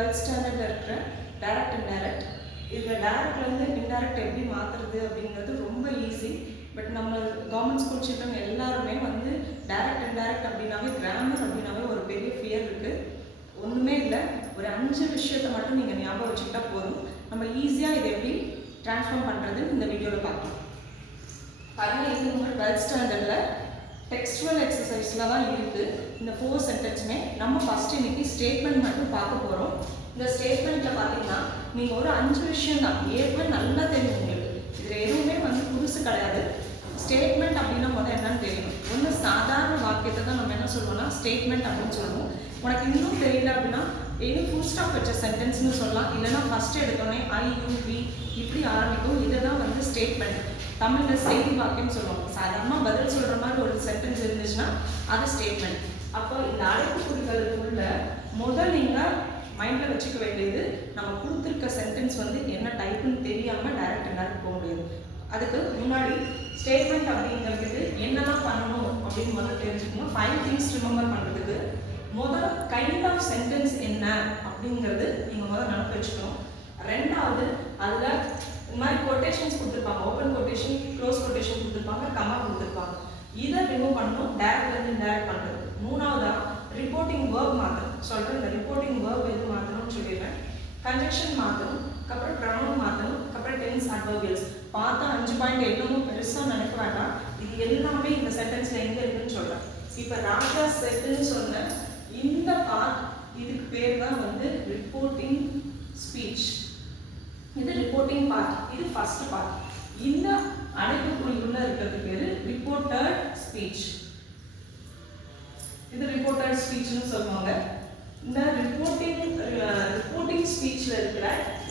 12th ஸ்டாண்டர்டில் இருக்கிற direct indirect. இதில் டைரக்ட்லேருந்து இன்டைரக்ட் எப்படி மாற்றுறது அப்படிங்கிறது ரொம்ப ஈஸி. பட் நம்ம கவர்மெண்ட் ஸ்கூல் சில்ட்ரன் எல்லாருமே வந்து டைரக்ட் இன்டைரக்ட் அப்படின்னாவே கிராமர் அப்படின்னாவே ஒரு பெரிய ஃபியர் இருக்குது. ஒன்றுமே இல்லை, ஒரு 5 விஷயத்தை மட்டும் நீங்கள் ஞாபகம் வச்சுக்கிட்டா போதும். நம்ம ஈஸியாக இதை எப்படி ட்ரான்ஸ்ஃபார்ம் பண்ணுறது இந்த வீடியோவில் பார்க்கலாம். பாருங்கள், இது உங்கள் 12th ஸ்டாண்டர்டில் டெக்ஸ்டுவல் எக்ஸசைஸில் தான் இருக்குது. இந்த 4 சென்டென்ஸுமே நம்ம ஃபஸ்ட்டு இன்றைக்கி ஸ்டேட்மெண்ட் மட்டும் பார்க்க போகிறோம். இந்த ஸ்டேட்மெண்ட்டில் பார்த்தீங்கன்னா நீங்கள் ஒரு 5 விஷயம் தான் ஏற்கனவே நல்லா தெரியும் உங்களுக்கு. இதில் எதுவுமே வந்து புதுசு கிடையாது. ஸ்டேட்மெண்ட் அப்படின்னா முதல்ல என்னன்னு தெரியணும். ஒன்று சாதாரண வாக்கியத்தை தான் நம்ம என்ன சொல்லுவோம்னா ஸ்டேட்மெண்ட் அப்படின்னு சொல்லுவோம். உனக்கு இன்னும் தெரியல அப்படின்னா ஏதோ ஃபுல் ஸ்டாப் வச்ச சென்டென்ஸ்னு சொல்லலாம். இல்லைனா ஃபஸ்ட்டு எடுத்தோடனே ஐ யூ வி இப்படி ஆரம்பிக்கும். இதை தான் வந்து ஸ்டேட்மெண்ட், தமிழில் செய்தி வாக்கியம் சொல்லுவாங்க. சாதாரணமாக பதில் சொல்கிற மாதிரி ஒரு சென்டென்ஸ் இருந்துச்சுன்னா அது ஸ்டேட்மெண்ட். அப்போ இந்த அடைப்புக்குறிகளுக்குள்ள முதல் நீங்கள் மைண்டில் வச்சுக்க வேண்டியது, நம்ம கொடுத்துருக்க சென்டென்ஸ் வந்து என்ன டைப்புன்னு தெரியாமல் டைரக்ட் இன்டைரக்ட் போக முடியாது. அதுக்கு முன்னாடி ஸ்டேட்மெண்ட் அப்படிங்கிறதுக்கு என்னெல்லாம் பண்ணணும் அப்படின்னு முதல்ல தெரிஞ்சுக்கணும். 5 திங்ஸ் ரிமெம்பர் பண்ணுறதுக்கு முதல் கைண்ட் ஆஃப் சென்டென்ஸ் என்ன அப்படிங்கிறது நீங்கள் முதல்ல நினைப்பு வச்சுக்கணும். ரெண்டாவது, அதில் இந்த மாதிரி கொட்டேஷன்ஸ் கொடுத்துருப்பாங்க. ஓப்பன் கொட்டேஷன், க்ளோஸ் கொட்டேஷன் கொடுத்துருப்பாங்க, கமா கொடுத்துருப்பாங்க. இதை ரிமூவ் பண்ணணும் டைரக்ட்லேருந்து இன்டைரக்ட் பண்ணுறது. மூணாவதாக ரிப்போர்ட்டிங் வேர்ப் மாற்றணும். சொல்கிறேன், இந்த ரிப்போர்ட்டிங் வேர்ப் எது மாற்றணும்னு சொல்லிடுறேன். கன்ஜெக்ஷன் மாற்றணும், அப்புறம் ப்ரொனவுன் மாற்றணும், அப்புறம் டென்ஸ் அட்வர்பியல்ஸ். பார்த்தா 5 பாயிண்ட் என்னமோ பெருசாக நினைக்க வேண்டாம். இது எல்லாமே இந்த சென்டென்ஸில் எங்கே இருக்குன்னு சொல்கிறேன். இப்போ ராஜா செட்டுன்னு சொன்ன இந்த பார்ட், இதுக்கு பேர் தான் வந்து ரிப்போர்ட்டிங் ஸ்பீச். இது ரிப்போர்ட்டிங் பார்ட், இது ஃபர்ஸ்ட் பார்ட். இந்த அடைப்புக்குறிக்குள்ள இருக்கிறது பேர் ரிப்போர்ட்டட் ஸ்பீச். இது ரிப்போர்ட்டட் ஸ்பீச்னு சொல்லுவாங்க. இந்த ரிப்போர்ட்டிங் ஸ்பீச்சில் இருக்கிற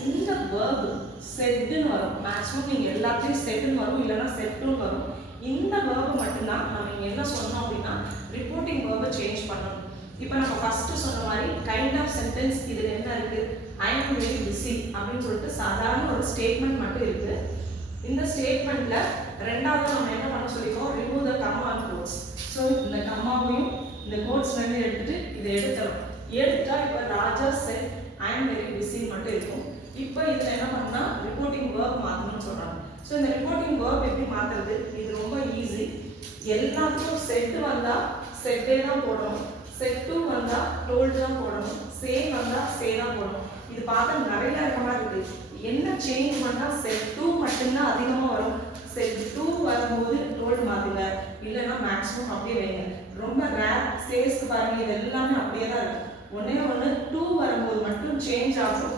இந்த வேர்பு செட்டுன்னு வரும். மேக்ஸிமம் நீங்கள் எல்லாத்தையும் செட்டுன்னு வரும், இல்லைன்னா செட்டுன்னு வரும். இந்த வேர்பு மட்டும்தான் நம்ம இங்கே என்ன சொன்னோம் அப்படின்னா ரிப்போர்ட்டிங் வேர்பை சேஞ்ச் பண்ணணும். இப்போ நம்ம ஃபஸ்ட்டு சொன்ன மாதிரி கைண்ட் ஆஃப் சென்டென்ஸ் இதில் என்ன இருக்குது, ஐ எம் வெரி பிஸி அப்படின்னு சொல்லிட்டு சாதாரண ஒரு ஸ்டேட்மெண்ட் மட்டும் இருக்குது. இந்த ஸ்டேட்மெண்ட்டில் ரெண்டாவது நம்ம என்ன பண்ண சொல்லிக்கோம், remove the comma and quotes. So இந்த கம்மாவையும் இந்த கோட்ஸ் ரெண்டு எடுத்துட்டு இதை எடுத்துட்டா இப்போ Raja said I am very busy மட்டும் இருக்கும். இப்போ இதில் என்ன பண்ணா ரிப்போர்ட்டிங் வேர்ப் மாற்றணும்னு சொல்கிறாங்க. ஸோ இந்த ரிப்போர்ட்டிங் வேர்ப் எப்படி மாற்றுறது, இது ரொம்ப ஈஸி. எல்லாத்துக்கும் செட்டு வந்தால் செட்டே தான் போடணும், செட் டூ வந்தால் டோல்டு தான் போடணும், சே வந்தால் சே தான் போடணும். இது பார்த்தா நிறைய இருக்க மாதிரி இருக்குது. என்ன சேஞ்ச் பண்ணால் செட் டூ மட்டும்தான் அதிகமாக வரும். செட் டூ வரும்போது டோல்டு மாற்றுங்க, இல்லைன்னா மேக்ஸிமம் அப்படியே வைங்க. ரொம்ப ரேர் சேஸ்க்கு பாருங்கள், இது எல்லாமே அப்படியே தான் இருக்குது. ஒன்றே ஒன்று 2 வரும்போது மட்டும் சேஞ்ச் ஆகும்.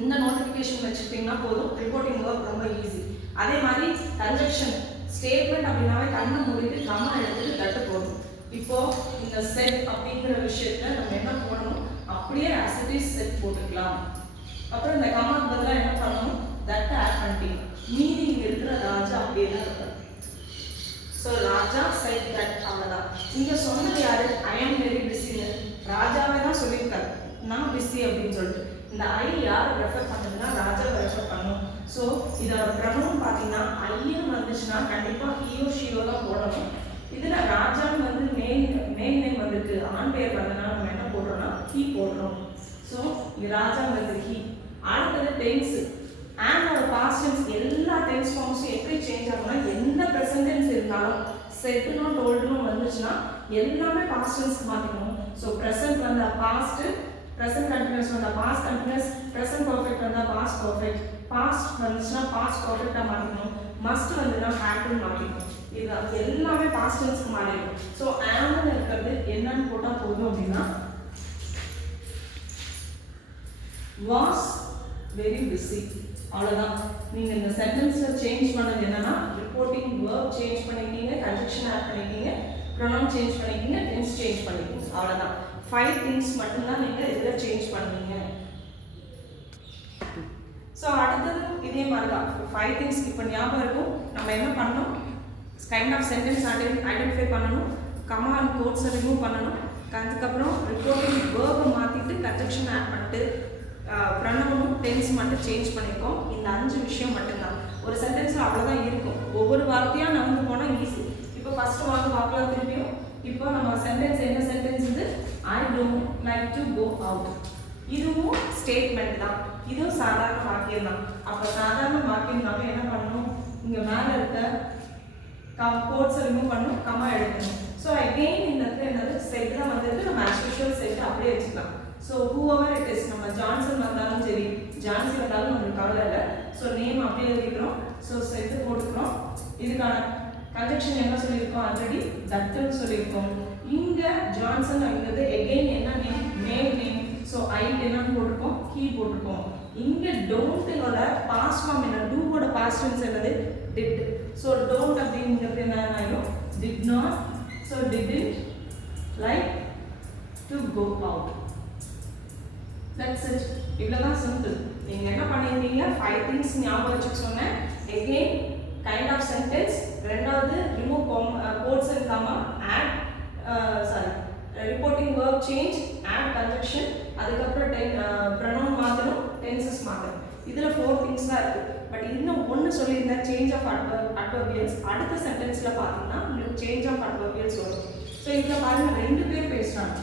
இந்த நோட்டிஃபிகேஷன் வச்சுக்கிட்டிங்கன்னா போதும். ரிப்போர்ட்டிங் ஒர்க் ரொம்ப ஈஸி. அதே மாதிரி கன்ஜெக்ஷன் ஸ்டேட்மெண்ட் அப்படின்னாவே கண்ணை மூடிட்டு கம்மா எடுத்துட்டு தட்டு போடணும். இப்போ இந்த செட் அப்படிங்கிற விஷயத்த நம்ம என்ன போடணும், அப்படியே ஆஸ் இட் இஸ் செட் போட்டுக்கலாம். அப்புறம் இந்த கமாக்கு பதிலாக என்ன பண்ணணும், தட் ஆட் பண்ணிட்டீங்க. மீதி இங்கே இருக்கிற ராஜா அப்படியே தான் இருக்கும். ஸோ ராஜா செட் தட், அவ்வளோதான். இங்கே சொன்னது யாரு, ஐ எம் வெரி பிஸின்னு ராஜாவே தான் சொல்லியிருக்காரு, நான் பிஸி அப்படின்னு சொல்லிட்டு. இந்த ஐ யார் ரெஃபர் பண்ணுறதுன்னா ராஜாவை ரெஃபர் பண்ணும். ஸோ இதோட ப்ரொனவுன் பார்த்தீங்கன்னா ஐன்னு வந்துச்சுன்னா கண்டிப்பாக ஹீயோ ஷீயோ தான் போடணும். இதில் ராஜான்னு வந்து மெயின் நேம் வந்துருக்கு, ஆண் பெயர் வந்ததுனால நம்ம என்ன போடுறோம்னா ஹீ போடுறோம். ஸோ இது ராஜாங்கிறது ஹீ. அடுத்தது டென்ஸு அண்ட் ஒரு பாஸ்ட் டென்ஸ். எல்லா டென்ஸ் ஃபார்ம்ஸும் எப்படி சேஞ்ச் ஆகும்னா எந்த ப்ரெசன்ட் டென்ஸ் இருந்தாலும் செட்டுனோ டோல்டுனோ வந்துச்சுன்னா எல்லாமே பாஸ்ட் டென்ஸ்க்கு மாற்றிக்கணும். ஸோ ப்ரெசன்ட் வந்தால் பாஸ்ட்டு, ப்ரெசன்ட் கண்டினியூஸ் வந்தால் பாஸ்ட் கண்டினியூஸ், ப்ரெசன்ட் பர்ஃபெக்ட் வந்தால் பாஸ்ட் பர்ஃபெக்ட், பாஸ்ட் வந்துச்சுன்னா பாஸ்ட் பர்ஃபெக்டாக மாற்றிக்கணும், மஸ்ட் வந்துன்னா ஹேட்டுன்னு மாற்றிக்கணும். இது எல்லாமே பாஸ்ட் டென்ஸ்க்கு மாறிடும். ஸோ ஆம்னு இருக்கிறது என்னன்னு போட்டால் போதும் அப்படின்னா வாஸ் வெரி பிஸி, அவ்வளோதான். நீங்கள் இந்த சென்டென்ஸில் சேஞ்ச் பண்ணது என்னன்னா ரிப்போர்ட்டிங் வேர்ப் சேஞ்ச் பண்ணிக்கிங்க, கன்ஜெக்ஷன் ஆட் பண்ணிக்கிங்க, ப்ரொனவுன் சேஞ்ச் பண்ணிக்கிங்க, டென்ஸ் சேஞ்ச் பண்ணிக்கிங்க, அவ்வளோதான். 5 திங்ஸ் மட்டும்தான் நீங்கள் இதில் சேஞ்ச் பண்ணுவீங்க. ஸோ அடுத்தது இதே மாதிரி தான் 5 திங்ஸ் இப்போ ஞாபகம் இருக்கும். நம்ம என்ன பண்ணணும், கைண்ட் ஆஃப் சென்டென்ஸ் ஐடென்டிஃபை பண்ணணும், கமா அண்ட் கோட்ஸை ரிமூவ் பண்ணணும், அதுக்கப்புறம் ரிப்போர்ட்டிங் வேர்பை மாற்றிட்டு கன்ஜெக்ஷன் ஆட் பண்ணிட்டு ப்ரொனவுனும் டென்ஸ் மட்டும் சேஞ்ச் பண்ணியிருக்கோம். இந்த 5 விஷயம் மட்டும்தான். ஒரு சென்டென்ஸில் அவ்வளோதான் இருக்கும். ஒவ்வொரு வார்த்தையாக நடந்து போனால் ஈஸி. இப்போ ஃபஸ்ட்டு வாங்க பார்க்கலாம் திரும்பியும். இப்போ நம்ம சென்டென்ஸ் என்ன சென்டென்ஸ் இது, I don't like to go out. இதுவும் ஸ்டேட்மெண்ட் தான், இதுவும் சாதாரண வாக்கியம் தான். அப்போ சாதாரண வாக்கியம்னாலும் என்ன பண்ணணும், இங்கே மேலே இருக்க கோட்ஸை ரிமூவ் பண்ணணும், கமா எடுக்கணும். ஸோ அகெயின் இந்த இடத்துல என்னது செட் தான் வந்துருக்கு, நம்ம ஆஸ் யூஷுவல் செட் அப்படியே வச்சுக்கலாம். ஸோ whoever it is, நம்ம ஜான்சன் வந்தாலும் சரி ஜான்சி வந்தாலும் நம்மளுக்கு கவலை இல்லை. ஸோ நேம் அப்படியே எழுதிக்கிறோம். ஸோ செட்டு போட்டுக்கிறோம். இதுக்கான கன்ஜெக்ஷன் என்ன சொல்லியிருக்கோம், ஆல்ரெடி தட்டுன்னு சொல்லியிருக்கோம். இங்கே ஜான்சன் அப்படிங்கிறது எகெயின் என்ன நேம், மேல் நேம். ஸோ ஐ என்னன்னு போட்டிருக்கோம், ஹீ போட்டிருக்கோம். இங்கே டோன்ட்டோட பாஸ்ட் ஃபார்ம் என்ன, டூவோட பாஸ்ட் டென்ஸ் என்னது டிட். ஸோ டோன்ட் அப்படிங்கிறது என்ன ஆயிடும், did not. So did like to go out. That's it. இவ்வளோதான் சிம்பிள். நீங்கள் என்ன பண்ணியிருந்தீங்க, 5 திங்ஸ் ஞாபகம் வச்சுக்க சொன்னேன். எகெயின் கைண்ட் ஆஃப் சென்டென்ஸ், ரெண்டாவது remove quotes and comma, add reporting verb change, add conjunction, அதுக்கப்புறம் ப்ரொனவுன் மாற்றணும், டென்சஸ் மாற்றணும். இதில் 4 திங்ஸ் தான் இருக்குது. பட் இன்னும் ஒன்று சொல்லியிருந்தேன், சேஞ்ச் ஆஃப் அட்வர்பியல்ஸ். அடுத்த சென்டென்ஸில் பார்த்தீங்கன்னா உங்களுக்கு சேஞ்ச் ஆஃப் அட்வர்பியல்ஸ் வரும். ஸோ இதில் பாருங்கள் 2 பேர் பேசுகிறாங்க,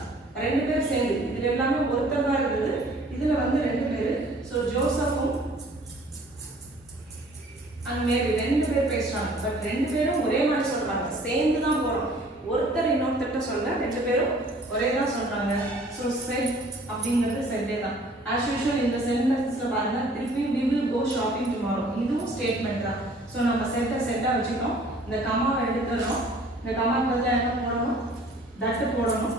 2 பேர் சேர்ந்து. இதில் எல்லாமே ஒருத்தர் தான் இருக்குது, இதில் வந்து 2 பேர். ஸோ ஜோசப்பும் அண்ட் மேரி 2 பேர் பேசுகிறாங்க. பட் 2 பேரும் ஒரே மாதிரி சொல்கிறாங்க, சேர்ந்து தான் போகிறோம். ஒருத்தர் இன்னொருத்தர்கிட்ட சொல்ல, 2 பேரும் ஒரே தான் சொல்கிறாங்க. ஸோ செட் அப்படிங்கிறது செட்டே தான். ஆஸ் யூஷுவல் இந்த சென்டென்ஸில் பாருங்கள், திருப்பி we will go shopping tomorrow. இதுவும் ஸ்டேட்மெண்ட் தான். ஸோ நம்ம செட்டாக வச்சுக்கணும். இந்த கமாவை எடுத்துடணும். இந்த கமாவுக்கு பதிலாக என்ன போடணும், தட்டு போடணும்.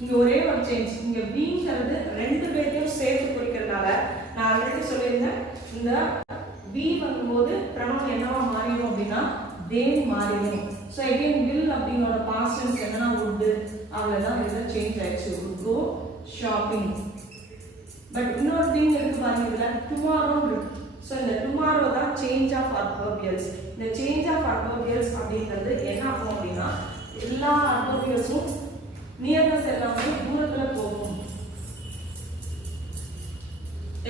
இங்கே ஒரே ஒரு சேஞ்ச், இங்கே பீங்கிறது 2 பேர்த்தையும் சேர்த்து குறிக்கிறதுனால நான் ஆல்ரெடி சொல்லியிருந்தேன், இந்த பி வரும்போது ப்ரொனவுன் என்னவா மாறிடும் அப்படின்னா தேன் மாறிடும். ஸோ அகெயின் வில் அப்படிங்களோட பாஸ்ட் டென்ஸ் என்னன்னா வுட், அவ்வளோதான். இதில் சேஞ்ச் ஆயிடுச்சு, வுட் கோ ஷாப்பிங். பட் இன்னொரு திங் இருக்கு பாருங்க, இதில் டுமாரோ இருக்கு. ஸோ இந்த டுமாரோ தான் சேஞ்ச் ஆஃப் அட்வர்பியல்ஸ். இந்த சேஞ்ச் ஆஃப் அட்வர்பியல்ஸ் அப்படிங்கிறது என்ன ஆகும் அப்படின்னா, எல்லா அட்வர்பியல்ஸும் நியர்னஸ் எல்லாமே தூரத்தில் போகும்.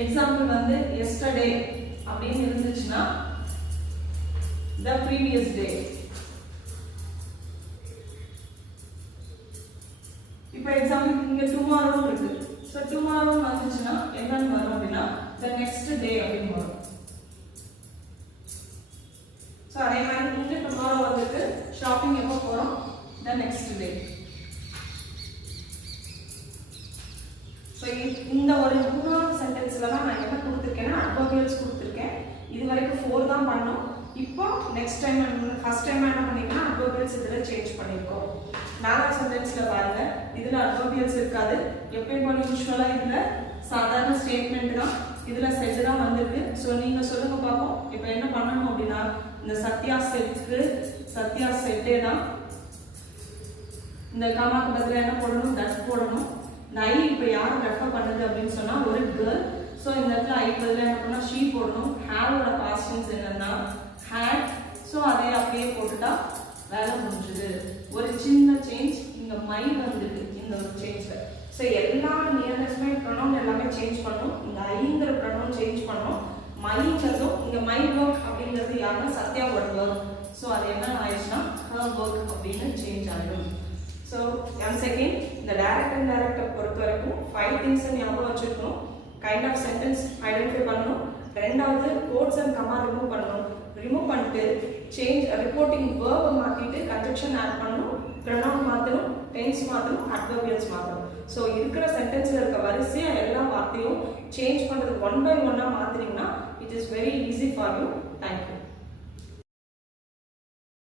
எக்ஸாம்பிள் வந்து எஸ்டர்டே அப்படின்னு இருந்துச்சுன்னா the previous day. இப்போ எக்ஸாம்பிள் இங்கே டுமாரோ இருக்கு. ஸோ டுமாரோ வந்துச்சுன்னா என்னன்னு வரும் அப்படின்னா the next day அப்படின்னு வரும். ஸோ அதே மாதிரி இங்கே டுமாரோ வந்துட்டு ஷாப்பிங் எப்போ போகிறோம், the next day. ஸோ இந்த ஒரு 3வது சென்டென்ஸில் தான் நான் என்ன கொடுத்துருக்கேன்னா அட்வர்பியல்ஸ் கொடுத்துருக்கேன். இது வரைக்கும் 4 தான் பண்ணோம். இப்போ நெக்ஸ்ட் டைம் ஃபர்ஸ்ட் டைம் என்ன பண்ணிங்கன்னா அட்வர்பியல்ஸ் இதில் சேஞ்ச் பண்ணியிருக்கோம். 4வது சென்டென்ஸில் பாருங்கள், இதில் அட்வர்பியல்ஸ் இருக்காது. எப்பயும் போல யூஸ்வலாக இதில் சாதாரண ஸ்டேட்மெண்ட் தான், இதில் செட்டு தான் வந்திருக்கு. ஸோ நீங்கள் சொல்லுங்க பார்ப்போம். இப்போ என்ன பண்ணணும் அப்படின்னா, இந்த சத்யா செட்டுக்கு சத்யா செட்டே தான். இந்த கமாக்கு பதிலாக என்ன போடணும், தட் போடணும். இந்த ஐ இப்போ யார் ரெஃபர் பண்ணுது அப்படின்னு சொன்னால் ஒரு கேர்ள். ஸோ இந்த இடத்துல ஐ பதிலாக என்ன பண்ணால் ஷீ போடணும். ஹேவோட பாஸ்ட் டென்ஸ் என்னன்னா ஹேட். ஸோ அதே அப்படியே போட்டுட்டா வேலை முடிஞ்சுது. ஒரு சின்ன சேஞ்ச், இங்கே மை வந்துருக்கு இந்த ஒரு சேஞ்சில். ஸோ எல்லா நியர்னஸ்மே ப்ரொனவுன் எல்லாமே சேஞ்ச் பண்ணணும். இந்த ஐங்கிற ப்ரொனவுன் சேஞ்ச் பண்ணணும். மைங்கிறதும் இங்கே மை ஒர்க் அப்படிங்கிறது யாருன்னா சத்யாவோட ஒர்க். ஸோ அது என்ன ஆயிடுச்சுன்னா ஹர் ஒர்க் அப்படின்னு சேஞ்ச் ஆகிடும். ஸோ ஒன்ஸ் அகெயின் இந்த டைரக்ட் அண்ட் டைரக்டை பொறுத்த வரைக்கும் 5 திங்ஸை ஞாபகம் வச்சுருக்கணும். கைண்ட் ஆஃப் சென்டென்ஸ் ஐடென்டிஃபை பண்ணணும். ரெண்டாவது கோட்ஸ் அண்ட் கமா ரிமூவ் பண்ணணும். ரிமூவ் பண்ணிட்டு சேஞ்ச் ரிப்போர்ட்டிங் வேர்பை மாற்றிட்டு கன்ஜெக்ஷன் ஆட் பண்ணணும், ப்ரொனவுன் மாற்றணும், டென்ஸ் மாற்றணும், அட்வர்பியல்ஸ் மாற்றணும். ஸோ இருக்கிற சென்டென்ஸில் இருக்க வரிசையாக எல்லா வார்த்தையும் சேஞ்ச் பண்ணுறதுக்கு 1 by 1 மாற்றினீங்கன்னா it is very easy for you. Thank you.